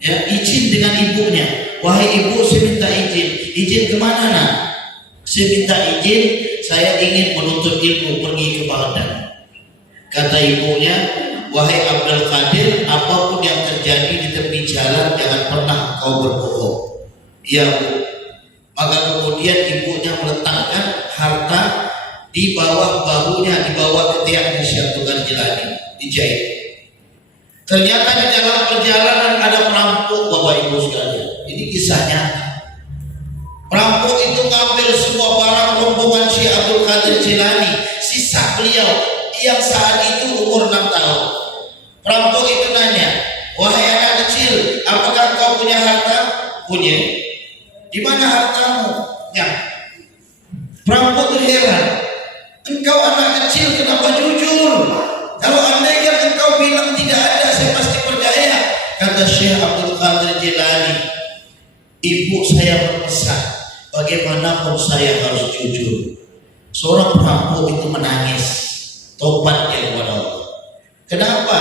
Ya, izin dengan ibunya. Wahai ibu, saya minta izin. Izin kemana nak? Saya minta izin, saya ingin menuntut ilmu, pergi ke Baghdad. Kata ibunya, wahai Abdul Qadir, apapun yang terjadi di tepi jalan jangan pernah kau berbohong. Ya Bu. Maka kemudian ibunya meletakkan harta di bawah bahunya, di bawah ketiaknya Syekh Abdul Qadir Jilani, dijahit. Ternyata di dalam perjalanan ada perampok Bapak Ibu sekalian. Ini kisahnya. Perampok itu ngambil semua barang rombongan Syekh Abdul Qadir Jilani, sisa beliau yang saat itu umur 6 tahun. Perampok itu nanya, wahai anak kecil, apakah kau punya harta? Punya. Di mana hartamu? Ya. Perampok itu heran. Engkau anak kecil kenapa jujur? Kalau andaikan engkau bilang tidak ada, saya pasti percaya. Kata Syekh Abdul Qadir Jilani, ibu saya berpesan, bagaimanapun saya harus jujur. Seorang perampok itu menangis, tobat dia kepada Allah. Kenapa?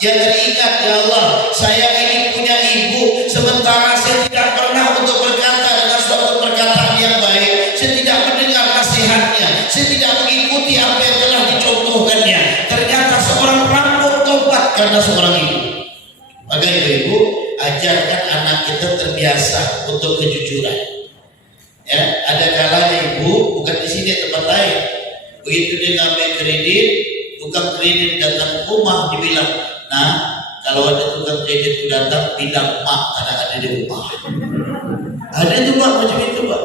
Dia teringat, ya Allah, saya ini punya ibu, sementara saya tidak pernah untuk berkata dengan suatu perkataan yang baik. Saya tidak mendengar nasihatnya, saya tidak mengikuti apa yang telah dicontohkannya. Ternyata seorang perampok tobat karena seorang ibu. Maka ibu, ajarkan anak kita terbiasa untuk kejujuran. Ya, ada kalanya ibu, bukan di sini tempat lain. Begitu dia ngambil kredit, tukang kredit datang ke rumah, dibilang, nah, kalau ada tukang kredit itu datang, bilang mak karena ada di rumah. Ada itu Pak, macam itu Pak.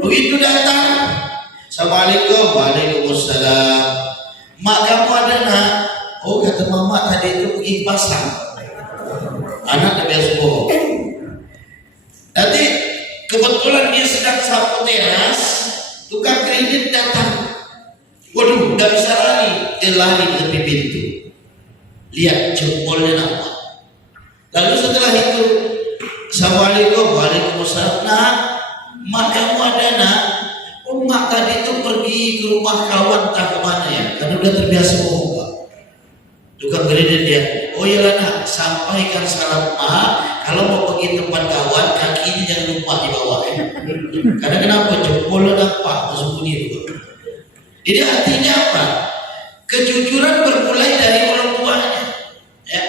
Begitu datang, Assalamualaikum, Waalaikumsalam. Mak kamu ada nak? Oh kata mama tadi itu pergi ke pasar. Anak dah biasa bohong. Nanti kebetulan dia sedang sapu teras, tukang kredit datang. Waduh, tidak bisa lari, dia lari di tepi pintu. Lihat jempolnya nampak. Lalu setelah itu, Assalamualaikum, Waalaikumsalam. Nak, mak kamu ada nak? Oh mak tadi itu pergi ke rumah kawan tak kemana ya? Karena udah terbiasa bohong Pak. Tukang kredit dia, oh iyalah nak, sampaikan salam mak. Kalau mau pergi tempat kawan, kakinya jangan lupa dibawa ya. Karena kenapa? Jempolnya nampak, masuk bunyi itu. Jadi artinya apa? Kejujuran bermulai dari orang tuanya. Ya.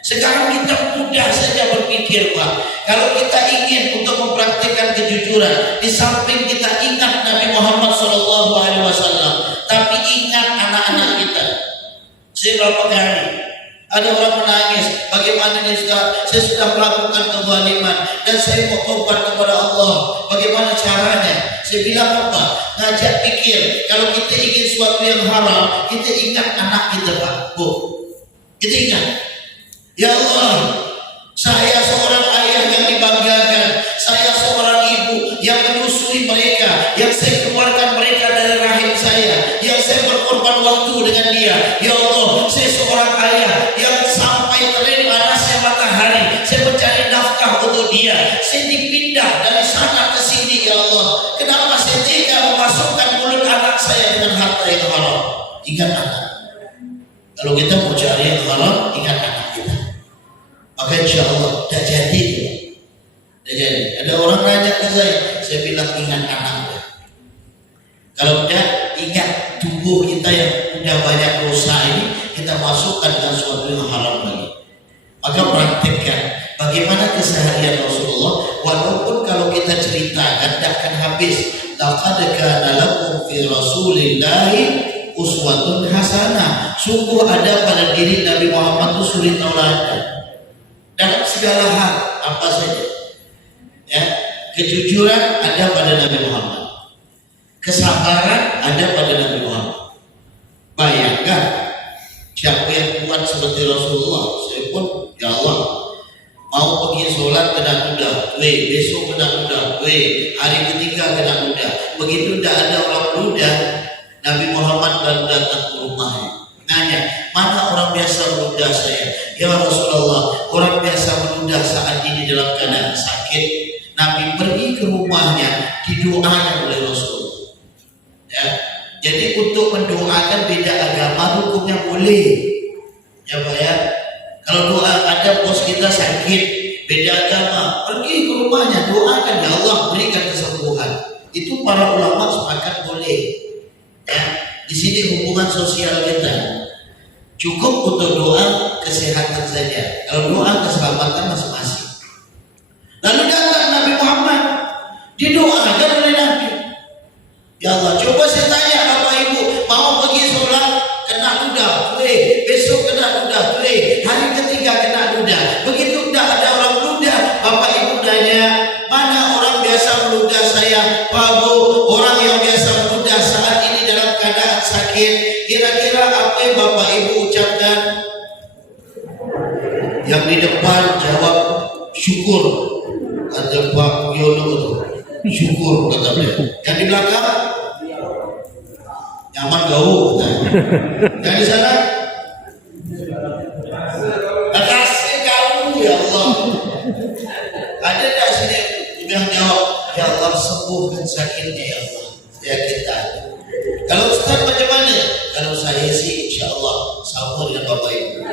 Sekarang kita mudah saja berpikir Pak, Kalau kita ingin untuk mempraktikkan kejujuran, di samping kita ingat Nabi Muhammad SAW, tapi ingat anak-anak kita. Saya berapa kali ada orang menangis, bagaimana ini Ustaz, saya sudah melakukan kezaliman dan saya mau tobat kepada Allah, bagaimana caranya? Saya bilang apa? Ngajak pikir, kalau kita ingin sesuatu yang haram, kita ingat anak kita Pak, Bu. Kita ingat, ya Allah, saya seorang ayah yang dibanggakan, saya seorang ibu yang menyusui mereka, yang saya keluarkan mereka dari rahim saya, yang saya berkorban waktu dengan dia. Ya Allah, saya seorang ayah yang sampai terik panasnya matahari, saya mencari nafkah untuk dia, saya dipindah dari sana ke sini. Ya Allah, kenapa saya tega memasukkan mulut anak saya dengan harta yang haram? Ingat anak. Kalau kita mau cari yang haram, ingat anak kita. Maka insya Allah tak jadi itu. Tak jadi. Ada orang nanya ke saya bilang ingat anaknya. Kalau tidak, ingat tubuh kita yang sudah banyak dosa ini, kita masukkan dengan sesuatu yang haram lagi. Maka praktikkan bagaimana keseharian Rasulullah. Walaupun kalau kita ceritakan tak akan habis. Laqad kana lakum fi Rasulillahi uswatun hasanah. Sungguh ada pada diri Nabi Muhammad itu suri tauladan dalam segala hal, apa saja. Ya, kejujuran ada pada Nabi Muhammad, kesabaran ada pada Nabi Muhammad. Bayangkan siapa yang kuat seperti Rasulullah. Saya pun, ya Allah, mau pergi sholat kena kuda, besok kena kuda, hari ketiga kena kuda. Begitu tidak ada orang kuda, Nabi Muhammad baru datang ke rumahnya. Nanya, mana orang biasa meludah saya? Ya Rasulullah, orang biasa meludah saat ini dalam keadaan sakit. Nabi pergi ke rumahnya, didoakan oleh Rasulullah. Ya, jadi untuk mendoakan beda agama hukumnya boleh. Ya Pak ya. Kalau doa ada bos kita sakit, beda agama, pergi ke rumahnya, doakan, ya Allah berikan kesembuhan. Itu para ulama sepakat boleh. Ya, di sini hubungan sosial kita cukup untuk doa kesehatan saja. Kalau doa keselamatan masing-masing. Lalu datang Nabi Muhammad, didoakan oleh Nabi. Ya Allah, coba saya tanya Bapak Ibu, mau pergi sholat kena ludah, besok kena ludah, hari ketiga kena ludah. Begitu tidak ada orang ludah, Bapak Ibu tanya, mana orang biasa meludah saya? Pak Bu, orang yang biasa meludah saat ini dalam keadaan sakit, kira-kira apa yang Bapak Ibu ucapkan? Yang di depan jawab syukur, kata Pak Yono itu, syukur katanya. Yang di belakang nyaman gaul katanya. Yang di sana kasih kamu ya Allah. Ada tak sini yang jawab, ya Allah sembuhkan sakitnya ya Allah, penyakit tadi. Kalau Ustaz macam mana? Kalau saya sih insya Allah sama dengan Bapak Ibu.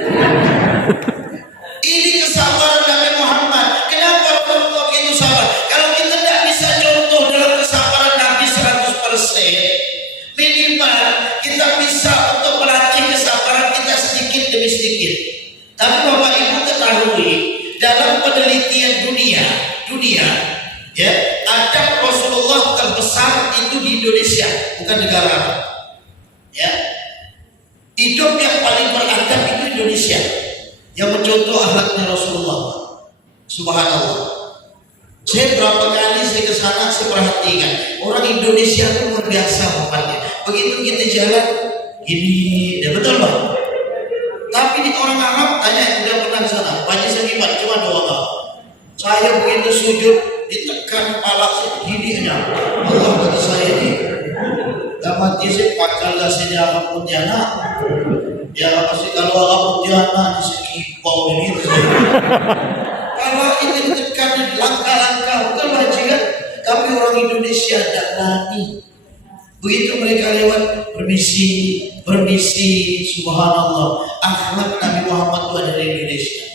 Ini kesabaran Nabi Muhammad. Kenapa Rasulullah begitu sabar? Kalau kita tidak bisa contoh dalam kesabaran Nabi 100%, minimal kita bisa untuk melatih kesabaran kita sedikit demi sedikit. Tapi Bapak Ibu ketahui, dalam penelitian dunia, ya, adab Rasulullah terbesar itu di Indonesia, bukan negara. Ya, hidup yang paling beradab itu Indonesia, yang mencontoh akhlaknya Rasulullah. Subhanallah. Saya berapa kali saya ke sana, saya perhatikan orang Indonesia itu luar biasa bapaknya. Begitu kita jalan gini, ya betul Pak. Tapi di orang Arab tanya, udah pernah ke sana, banyak sekibat, cuma doa. Saya begitu sujud, ditekan kepala saya gini aja. Allah kata saya ini, gak mati saya pakal lah saya dianggap Pontianak. Ya pasti kalau orang Pontianak di sekipau ini. Kalau ini ditekan langkah-langkah, betul bajikan. Tapi orang Indonesia tidak berani. Begitu mereka lewat, permisi, subhanallah. Akhlak Nabi Muhammad itu ada di Indonesia.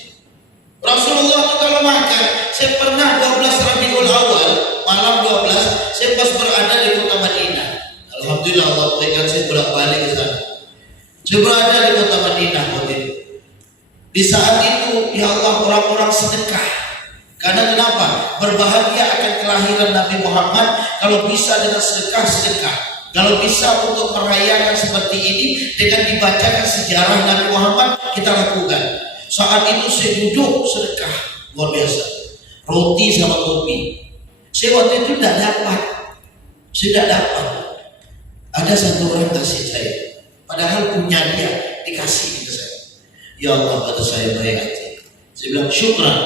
Rasulullah itu kalau makan, saya pernah 12 Rabiul Awal, malam 12, saya pas berada di kota Madinah. Alhamdulillah Allah berikan saya bolak-balik ke sana. Saya berada di kota Madinah waktu itu. Di saat itu, ya Allah, orang-orang sedekah. Karena kenapa? Berbahagia akan kelahiran Nabi Muhammad kalau bisa dengan sedekah. Kalau bisa untuk merayakan seperti ini dengan dibacakan sejarah Nabi Muhammad, kita lakukan. Saat itu saya duduk sedekah luar biasa, roti sama kopi. Saya waktu itu tidak dapat. Ada satu orang kasih saya, padahal punya dia, dikasih ke saya. Ya Allah, kata saya baik hati. Saya bilang syukran.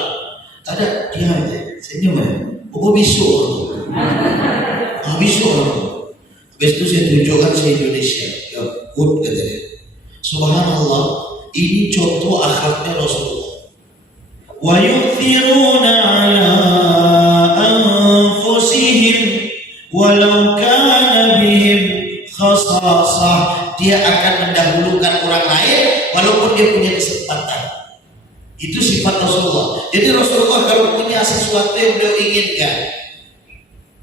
Ada dia aja, senyum ya. Bisu. Habis itu saya tunjukkan saya Indonesia. Ya, good katanya. Subhanallah, ini contoh akhlaknya Rasulullah. Wa yu'thiruna ala anfusihim walau kana bihim khasasah. Dia akan mendahulukan orang lain walaupun dia punya kesempatan. Itu sifat Rasulullah. Jadi Rasulullah kalau punya sesuatu yang beliau inginkan,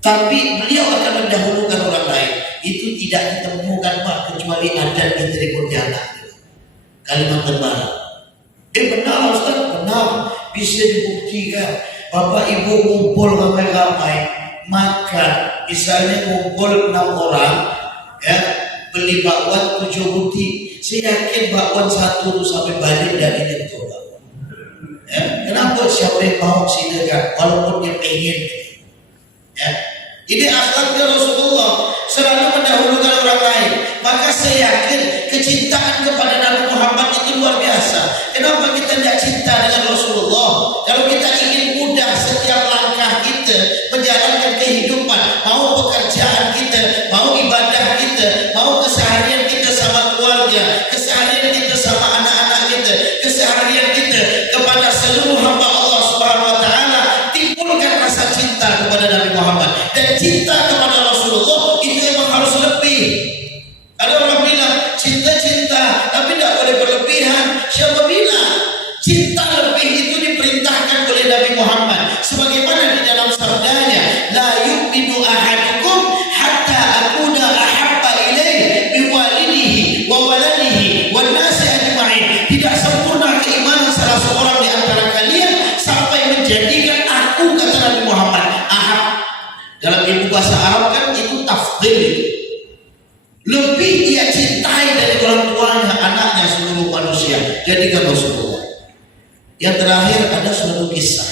tapi beliau akan mendahulukan orang lain, itu tidak ditemukan Pak, kecuali adat kita di Pontianak, Kalimantan Barat. Benar Ustaz, benar, bisa dibuktikan. Bapak Ibu ngumpul ramai-ramai makan, misalnya ngumpul 6 orang, ya, beli bakwan 7 butir. Saya yakin bakwan 1 tuh sampai balik dari nyentuh. Ya, kenapa siapa yang mau silakan walaupun dia pengen, ya. Ini akhlaknya Rasulullah, selalu mendahulukan orang lain. Maka saya yakin kecintaan kepada Nabi Muhammad itu luar biasa. Kenapa kita tidak cinta dengan Rasulullah? Kalau kita ingin mudah setiap langkah kita menjalankan kehidupan, mau pekerjaan kita, mau ibadah kita, mau keseharian kita sama keluarga, keseharian kita sama anak-anak kita, keseharian kita kepada seluruh hamba Allah Subhanahu wa taala, timbulkan rasa cinta kepada Nabi Muhammad. Dan cinta kepada Rasulullah itu memang harus lebih. Ada orang bilang cinta tapi tidak boleh berlebihan. Siapa bilang? Cinta lebih itu diperintahkan oleh Nabi Muhammad, sebagaimana di dalam sabdanya, la yu'minu ahadukum hatta akuna ahabba ilaihi biwalidihi wa waladihi wan nasi ajma'in. Tidak sempurna keimanan salah seorang di antara kalian sampai menjadikan aku, kata Nabi Muhammad, ahab. Dalam ilmu bahasa Arab kan itu tafdhil itu. Lebih dia cintai dari orang tuanya, anaknya, seluruh manusia. Jadikan Rasulullah. Yang terakhir ada suatu kisah.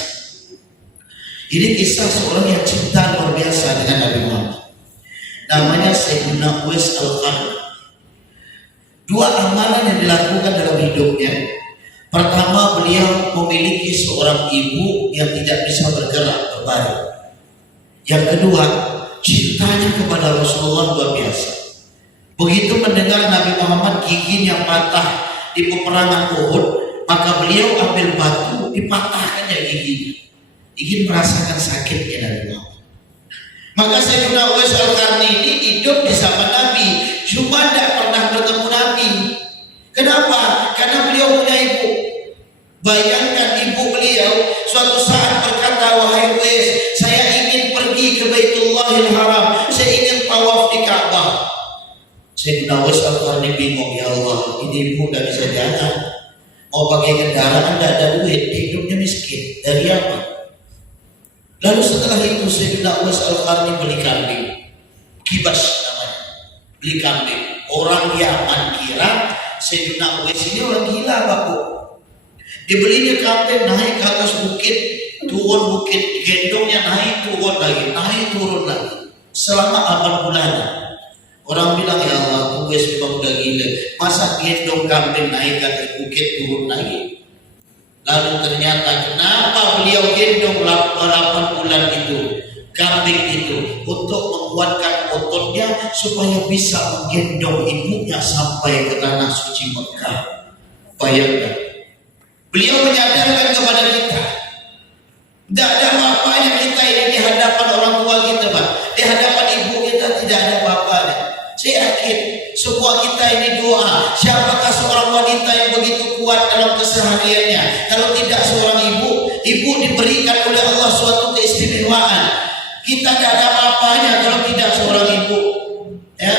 Ini kisah seorang yang cinta luar biasa dengan Nabi Muhammad. Namanya Sayyidina Uwais Al-Qarni. 2 amalan yang dilakukan dalam hidupnya. Pertama, beliau memiliki seorang ibu yang tidak bisa bergerak, berbaring. Yang kedua, cintanya kepada Rasulullah luar biasa. Begitu mendengar Nabi Muhammad giginya patah di peperangan Uhud, maka beliau ambil batu, dipatahkannya giginya. Ingin merasakan sakitnya Nabi Muhammad. Maka Sayyidina Uwais Al-Qarni ini hidup di zaman Nabi, cuma tidak pernah bertemu Nabi. Kenapa? Karena beliau punya ibu. Bayangkan ibu beliau suatu saat berkata, wahai Uwais, saya ingin pergi ke Baitullahil Haram, saya ingin tawaf di Ka'bah. Sayyidina Uwais Al-Qarni bingung, ya Allah, ini ibu tidak bisa jalan, mau pakai kendaraan tidak ada duit, hidupnya miskin, dari apa? Lalu setelah itu Sayyidina Uwais Al-Qarni beli kambing, kibas namanya, beli kambing. Orang Yaman kira Sayyidina Uwais ini orang gila Pak Bu. Dibelinya kambing, naik ke atas bukit, turun bukit, gendongnya naik turun lagi, naik turun lagi, selama 8 bulan. Orang bilang, ya Allah, Uwais memang udah gila, masa gendong kambing naik ke atas bukit turun lagi. Lalu ternyata kenapa beliau gendong 8 bulan itu, kambing itu, untuk menguatkan ototnya supaya bisa menggendong ibunya sampai ke tanah suci Mekah. Bayangkan, beliau menyadarkan kepada kita, tidak ada apa-apanya kita ini di hadapan orang tua kita, Pak. Di hadapan ibu kita tidak ada apa-apanya. Saya yakin semua kita ini doa. Siapakah seorang wanita yang begitu kuat dalam kesehariannya? Kalau tidak seorang ibu diberikan oleh Allah suatu keistimewaan. Kita tidak ada apa-apanya kalau tidak seorang ibu. Ya,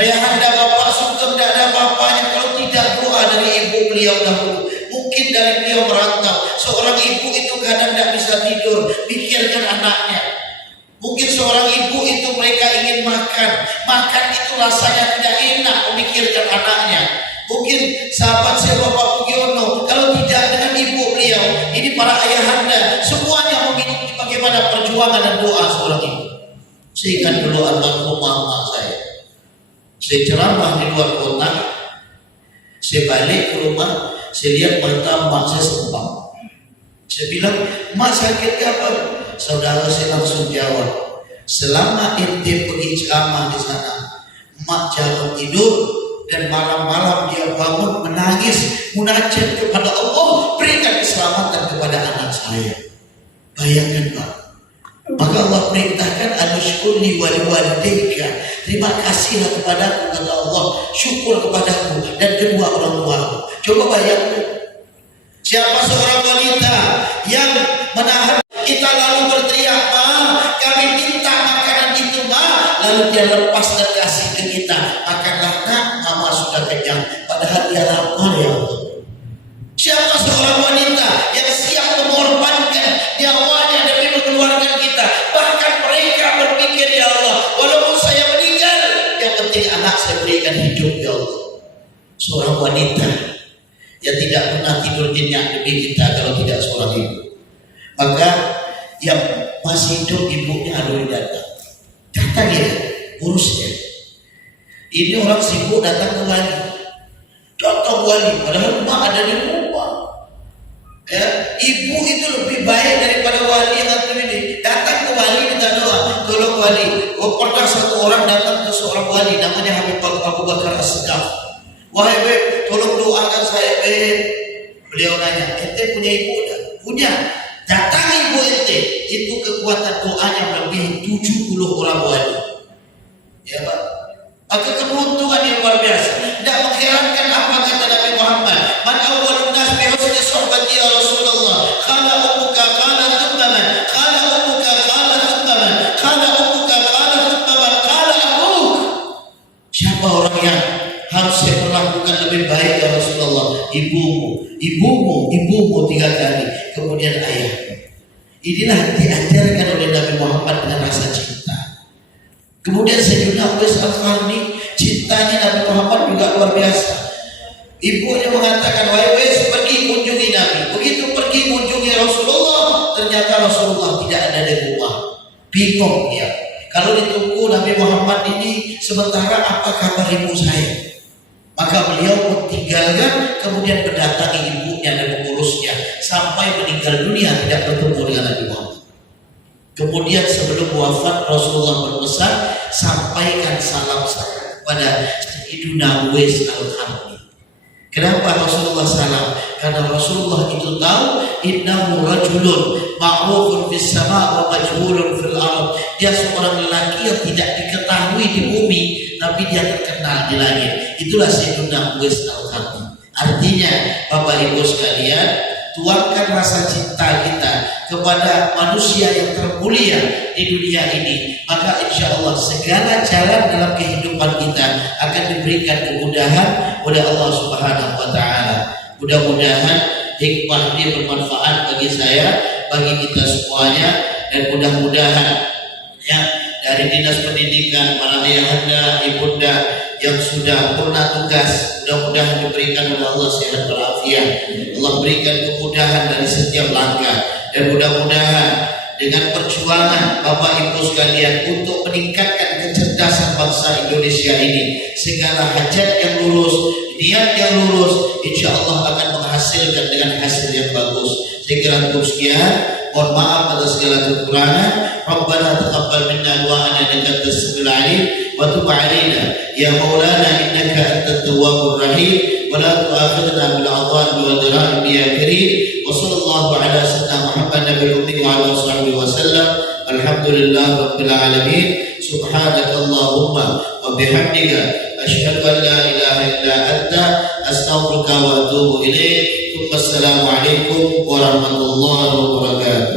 ayahanda bapak sugeng tidak ada apa-apanya kalau tidak doa dari ibu beliau dahulu. Mungkin dari beliau merantau, seorang ibu itu kadang tidak bisa tidur, pikirkan anaknya. Mungkin seorang ibu itu mereka ingin makan itu rasanya tidak enak, memikirkan anaknya. Mungkin sahabat saya Bapak Pugiono, kalau tidak dengan ibu beliau, ini para ayahanda, semuanya memiliki bagaimana perjuangan dan doa seorang ibu. Saya ingat dulu almarhum mama saya ceramah di luar kota, saya balik ke rumah, saya lihat mata mak saya sembang. Saya bilang, mak sakit apa? Saudara saya langsung jawab, selama ente pergi ceramah di sana, mak jarang tidur. Dan malam-malam dia bangun menangis, munajat kepada Allah, berikan keselamatan kepada anak saya. Bayangkan Pak, maka Allah perintahkan anusykurni waliwalidayka, terima kasihlah kepadaku, kata Allah, syukur kepadaku dan kedua orang tuaku. Coba bayangkan, siapa seorang wanita yang menahan kita lalu berteriak, ma, kami minta makanan itu ma, lalu dia lepas dan kasih ke kita, makanlah nak, mama sudah kenyang, padahal dia lapar ya Allah. Siapa seorang wanita yang siap mengorbankan nyawanya demi mengeluarkan kita, bahkan mereka berpikir ya Allah, walaupun saya meninggal, yang penting anak saya berikan hidup ya Allah. Seorang wanita yang tidak pernah tidur nyenyak demi kita kalau tidak seorang ibu. Maka yang masih hidup ibunya aduh datang ya, urusnya. Ini orang sibuk datang ke wali, datang wali, padahal mak ada di rumah. Ya, ibu itu lebih baik daripada wali yang satu ini. Datang ke wali minta doa, tolong wali. Pernah satu orang datang ke seorang wali, namanya Habib Abu Bakar As-Segaf. Wahai beb, tolong doakan saya beb. Beliau nanya, ente punya ibu tak? Punya. Datang ibu ente, itu kekuatan doanya melebihi 70 orang wali. Ya Pak. Maka keberuntungan yang luar biasa. Tidak mengherankan apa kata Nabi Muhammad, man awwalun nas bi husni suhbati ya Rasulullah, qala ummuka qala thumma man, qala ummuka qala thumma man, qala ummuka qala thumma man, qala abuk. Siapa orang yang harus saya perlakukan lebih baik ya Rasulullah? Ibumu 3 kali, kemudian ayahmu. Inilah diajarkan oleh Nabi Muhammad dengan rasa cinta. Kemudian Sayyidina Uwais Al-Qarni, cintanya Nabi Muhammad juga luar biasa. Ibunya mengatakan, wahai Uwais, pergi kunjungi Nabi. Begitu pergi kunjungi Rasulullah, ternyata Rasulullah tidak ada di rumah. Bingung dia. Kalau ditunggu Nabi Muhammad ini, sementara apa kabar ibu saya? Maka beliau meninggalkan, kemudian mendatangi ibunya dan mengurusnya sampai meninggal dunia tidak bertemu dengan Nabi Muhammad. Kemudian sebelum wafat Rasulullah berpesan, sampaikan salam saya kepada Sayyidina Uwais Al-Qarni. Kenapa Rasulullah salam? Karena Rasulullah itu tahu innahu rajulun ma'rufun fis sama' wa majhulun fil ardh. Dia seorang lelaki yang tidak diketahui di bumi, tapi dia terkenal di langit. Itulah Sayyidina Uwais Al-Qarni. Artinya, Bapak Ibu sekalian, tuangkan rasa cinta kita kepada manusia yang termulia di dunia ini, maka insya Allah segala jalan dalam kehidupan kita akan diberikan kemudahan oleh Allah Subhanahu wa Ta'ala. Mudah-mudahan hikmah ini bermanfaat bagi saya, bagi kita semuanya, dan mudah-mudahan ya dari Dinas Pendidikan, para ayahanda, ibunda yang sudah pernah tugas, mudah-mudahan diberikan oleh Allah sehat walafiat. Allah berikan kemudahan dari setiap langkah, dan mudah-mudahan dengan perjuangan Bapak Ibu sekalian untuk meningkatkan kecerdasan bangsa Indonesia ini, segala hajat yang lurus, niat yang lurus, insya Allah akan menghasilkan dengan hasil yang bagus. Saya kira cukup sekian. Mohon maaf atas segala kekurangan. Rabbana taqabbal minna du'ana innaka antas samiul alim wa tub 'alaina ya maulana innaka antat tawwabur rahim wa la tu'akhidhna bil 'adhabi wal dharab ya karim. Wa sallallahu ala sayyidina Muhammad nabiyil ummi wa ala sahbihi wa sallam. Alhamdulillah rabbil alamin. Subhanakallahumma wa bihamdika asyhadu an la ilaha illa anta astaghfiruka wa atubu ilaik. Wassalamualaikum warahmatullahi wabarakatuh.